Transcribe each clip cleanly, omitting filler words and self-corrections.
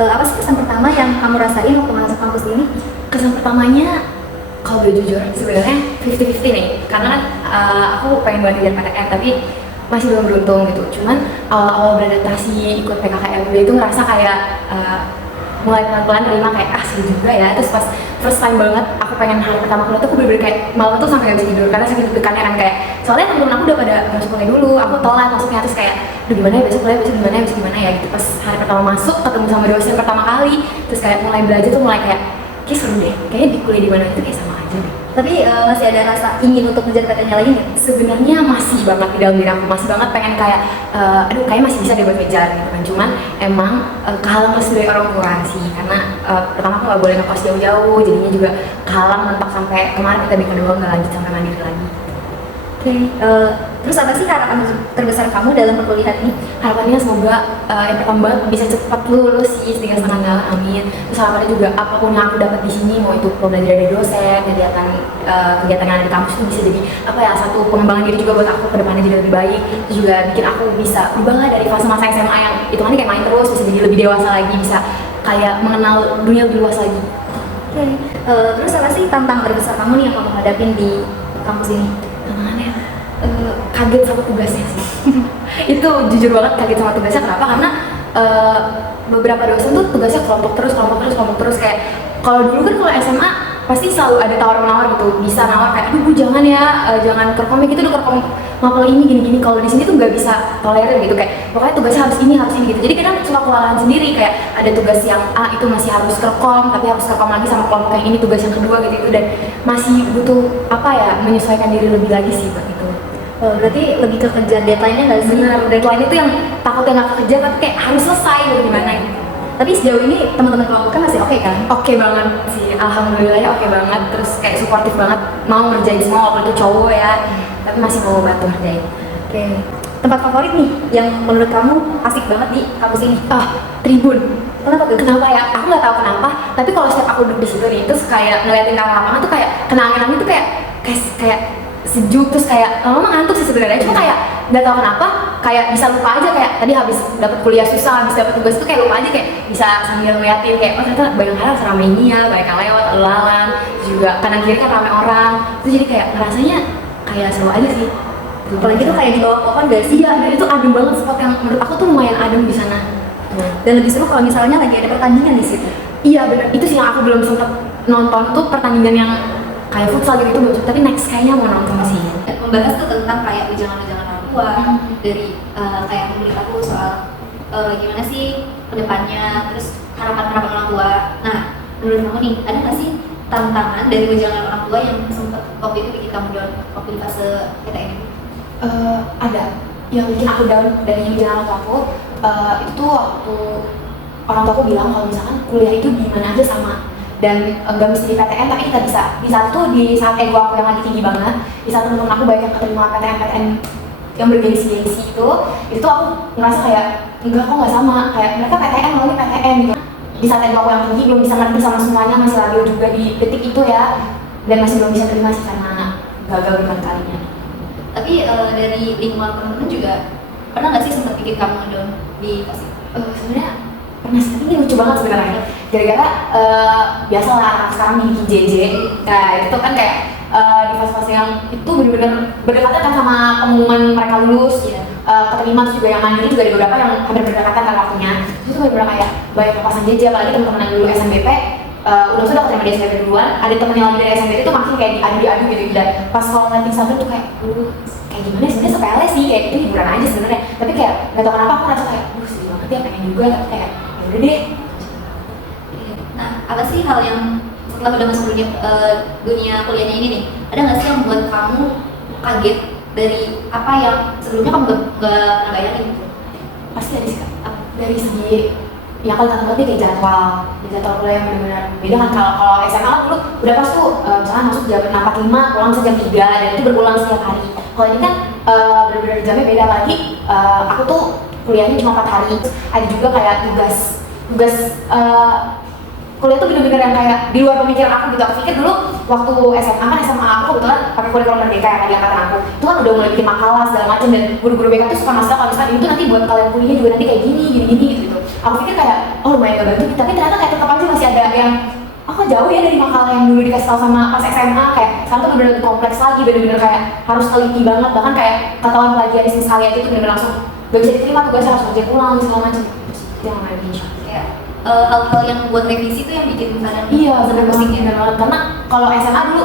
Apa sih kesan pertama yang kamu rasain waktu masuk kampus ini? Kesan pertamanya, kalau boleh jujur, sebenarnya 50-50 nih. Karena kan aku pengen banget kejar PTN, tapi masih belum beruntung gitu. Cuman awal-awal beradaptasi ikut PKKMB itu ngerasa kayak mulai pelan-pelan terima kayak seru juga ya. Terus pas first time banget aku pengen hari pertama kuliah tuh aku bener-bener kayak malam tuh sampai gak bisa tidur karena sakit deg-degannya kan, kayak soalnya temen-temen aku udah pada masuk kuliah dulu, aku telat masuknya. Terus kayak aduh gimana ya besok kuliah, besok gimana ya gitu. Pas hari pertama masuk ketemu sama dosen pertama kali, terus kayak mulai belajar tuh mulai kayak seru deh, kayaknya di kuliah di mana itu kayak sama aja deh. Tapi masih ada rasa ingin untuk ngejar PTN-nya lagi nggak? Sebenarnya masih banget di dalam diri aku, masih banget pengen kayak aduh kayak masih bisa deh buat ngejar gitu kan. Cuman emang kehalang restu dari orang tua sih, karena pertama aku nggak boleh ngekos jauh-jauh, jadinya juga kehalang mentok sampai kemarin kita bikin doang nggak lanjut sampai mandiri lagi. Oke, terus apa sih harapan terbesar kamu dalam perkuliahan ini? Harapannya semoga yang pertama banget bisa cepat lulus sih, 3,5 tahun, amin. Terus harapannya juga apapun yang aku dapat di sini, mau itu belajar dari dosen, kegiatan yang ada di kampus itu bisa jadi satu pengembangan diri juga buat aku ke depannya jadi lebih baik. Terus juga bikin aku bisa berubah lah dari fase masa SMA yang itu kan kayak main terus, bisa jadi lebih dewasa lagi, bisa kayak mengenal dunia lebih luas lagi. Oke, terus apa sih tantangan terbesar kamu nih yang kamu hadapin di kampus ini? Tantangannya kaget sama tugasnya sih. Itu jujur banget kaget sama tugasnya. Kenapa? Karena beberapa dosen tuh tugasnya kelompok terus kayak kalau dulu kan kalau SMA pasti selalu ada tawar-menawar gitu, bisa nawar kayak aduh bu jangan ya, jangan kerkomnya gitu, udah kerkom mapel ini gini-gini. Kalau di sini tuh nggak bisa tolerir gitu, kayak pokoknya tugasnya harus ini gitu. Jadi kadang suka kewalahan sendiri, kayak ada tugas yang itu masih harus kerkom, tapi harus kerkom lagi sama kelompok yang ini tugas yang kedua gitu, dan masih butuh menyesuaikan diri lebih lagi sih buat itu. Berarti lebih kekejar deadline-nya nggak sih? Bener, deadline itu yang takutnya nggak kekejar tapi kayak harus selesai gitu gimana gitu. Tapi sejauh ini teman-teman kelompoknya masih oke kan? Oke banget sih, alhamdulillah ya oke banget. Terus kayak suportif banget, mau ngerjain semua walaupun itu cowok ya, tapi masih mau bantu ngerjain. Oke. Tempat favorit nih yang menurut kamu asik banget di kampus ini? Tribun. Kenapa tuh? Kenapa ya? Aku nggak tahu kenapa, tapi kalau setiap aku duduk di situ nih, terus kayak ngeliatin ke lapangan tuh kayak kena angin tuh kayak sejuk, terus kayak lama ngantuk sih sebenarnya, cuma kayak nggak tahu kenapa kayak bisa lupa aja, kayak tadi habis dapat kuliah susah, habis dapat tugas tuh kayak lupa aja, kayak bisa sambil ngeliatin kayak ternyata Bayangkara seramai ini ya, banyak yang lewat lalu-lalang, juga kanan kiri kan ramai orang, terus jadi kayak rasanya kayak seru aja sih. Apalagi tuh kayak di bawah pohon gak sih? Iya, dan itu adem banget, spot yang menurut aku tuh lumayan adem di sana. Dan lebih seru kalau misalnya lagi ada pertandingan di situ. Iya benar, itu sih yang aku belum sempet nonton tuh, pertandingan yang kayak futsal gitu itu belum, tapi next kayaknya mau nonton sih. Membahas tuh tentang kayak ujangan-ujangan orang tua dari kayak menurut aku soal gimana sih kedepannya, terus harapan-harapan orang tua. Nah, menurut kamu nih ada nggak sih tantangan dari ujangan orang tua yang sempat waktu itu bikin kamu down waktu di fase PTN? Ada yang bikin aku down dari ujangan orang tua aku. Itu waktu orang tua aku bilang kalau misalkan kuliah itu di mana aja sama, dan nggak mesti di PTN, tapi kita bisa di saat ego aku yang lagi tinggi banget, di saat temen-temen aku banyak yang keterima PTN yang bergengsi-gengsi itu aku ngerasa kayak enggak, kok nggak sama, kayak mereka PTN maunya PTN gitu. Di saat ego aku yang tinggi belum bisa ngerti sama semuanya, masih labil juga di detik itu ya, dan masih belum bisa terima sih karena gagal berulang kalinya. Tapi dari lingkungan temen-temen juga pernah nggak sih sempat bikin kamu down di fase? Sebenarnya pernah sih, tapi ini lucu banget sebenarnya. Gara-gara biasalah anak sekarang di JJ, nah itu kan kayak di fase-fase yang itu benar-benar berdekatan kan sama pengumuman mereka lulus, keterima, terus juga yang mandiri juga ada beberapa yang hampir berdekatan kan waktunya. Itu benar-benar kayak banyak kepasan JJ, apalagi teman-teman yang dulu SNBP udah keterima di SNBP duluan, ada temen yang lagi dari SNBP itu makin kayak diadu gitu, dan pas kalau ngeliat Instagram tuh kayak kayak gimana ya, sebenarnya sepele sih, kayak itu hiburan aja sebenarnya, tapi kayak nggak tahu kenapa aku ngerasa kayak sedih banget ya, pengen juga, tapi kayak ya udah deh. Nah, apa sih hal yang setelah udah masuk dunia kuliahnya ini nih, ada nggak sih yang membuat kamu kaget dari apa yang sebelumnya kamu nggak pernah bayangin gitu? Pasti ada sih Kak. Dari segi ya kalau tante kayak jadwal kuliah yang benar-benar beda kan. Kalau SMA kan dulu udah pas tuh misalnya masuk jam 6.45, pulang jam 3, dan itu berulang setiap hari. Kalau ini kan benar-benar jamnya beda lagi. Aku tuh kuliahnya cuma 4 hari. Ada juga kayak tugas kuliah tuh bener-bener yang kayak di luar pemikiran aku gitu. Aku pikir dulu waktu SMA kan, SMA aku kebetulan pakai kurikulum merdeka yang tadi angkatan aku itu kan udah mulai bikin makalah segala macam, dan guru-guru BK tuh suka ngasih tau kalau misalkan ini tuh nanti buat kalian kuliah juga nanti kayak gini gitu. aku pikir kayak oh lumayan ngebantu, tapi ternyata kayak tetap aja masih ada yang aku jauh ya dari makalah yang dulu dikasih tau sama pas SMA. Kayak sekarang tuh bener-bener kompleks lagi, bener-bener kayak harus teliti banget, bahkan kayak ketahuan plagiarisme sekali itu tuh bener-bener langsung gak bisa diterima, tugasnya harus kerja pulang segala macam. Itu yang namanya bikin shock. Kayak hal-hal yang buat revisi tuh yang bikin kadang Iya bener pusing banget, karena kalau SMA dulu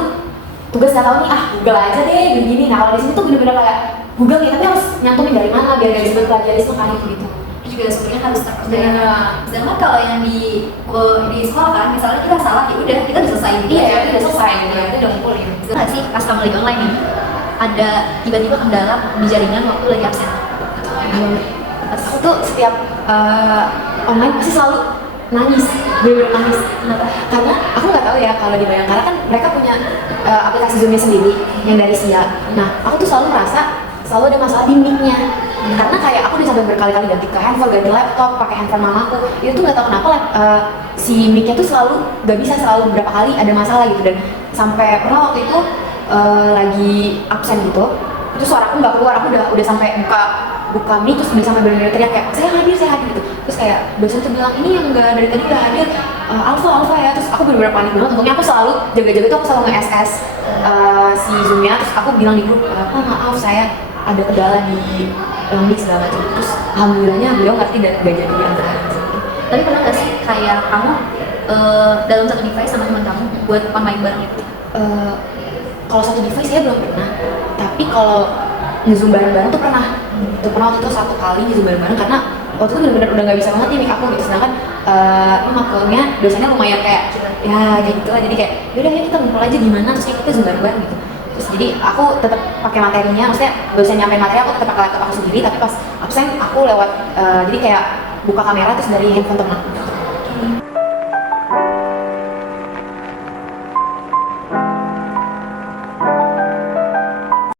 tugas gak tau nih, Google aja deh gini-gini. Nah kalau di sini tuh bener-bener kayak Google nih, tapi harus nyantumin dari mana biar gak disebut plagiarisme kan gitu. juga sebenarnya harus terpercaya. Iya. Sedangkan kalau yang di sekolah kan, misalnya kita salah ya udah kita bisa selesai gitu. Iya, itu udah selesai gitu ya, itu udah ngumpulin. Itu nggak sih pas kamu lagi online nih ada tiba-tiba kendala di jaringan waktu lagi absen? Aku tuh setiap online pasti selalu nangis, bener-bener nangis. Kenapa? Karena aku nggak tahu ya kalau di Bayangkara kan mereka punya aplikasi Zoom-nya sendiri yang dari SIA. Nah, aku tuh selalu merasa selalu ada masalah di mic-nya. Karena kayak aku udah sampai berkali-kali ganti ke handphone, ganti laptop, pakai handphone mamaku. Itu tuh nggak tahu kenapa si mic-nya tuh selalu nggak bisa, selalu berapa kali ada masalah gitu. Dan sampai pernah waktu itu lagi absen gitu, itu suaraku nggak keluar. Aku udah sampai buka mic terus udah sampai benar-benar teriak kayak saya hadir gitu. Terus kayak dosen tuh bilang ini yang nggak dari tadi nggak hadir, Alfa ya. Terus aku benar-benar panik banget. Untungnya aku selalu jaga-jaga tuh, aku selalu nge-SS si Zoom-nya. Terus aku bilang di grup, maaf saya ada kendala di mic segala macam. Terus alhamdulillahnya beliau ngerti dan gak jadi diantara. Tapi pernah nggak sih kayak kamu dalam satu device sama teman kamu buat online bareng itu? Kalau satu device saya belum pernah, tapi kalau nge-zoom bareng-bareng tuh pernah. Itu pernah waktu itu 1 kali nge-zoom bareng-bareng, karena waktu itu bener-bener udah gak bisa banget nih mic aku gitu. Sedangkan ini makelnya dosennya lumayan kayak ya gitu lah, jadi kayak yaudah ya kita ngumpul aja gimana, terus kita zoom bareng-bareng gitu. Terus jadi aku tetap pakai materinya, maksudnya dosen nyampein materi aku tetap pakai laptop aku sendiri, tapi pas absen aku lewat jadi kayak buka kamera terus dari handphone temen aku.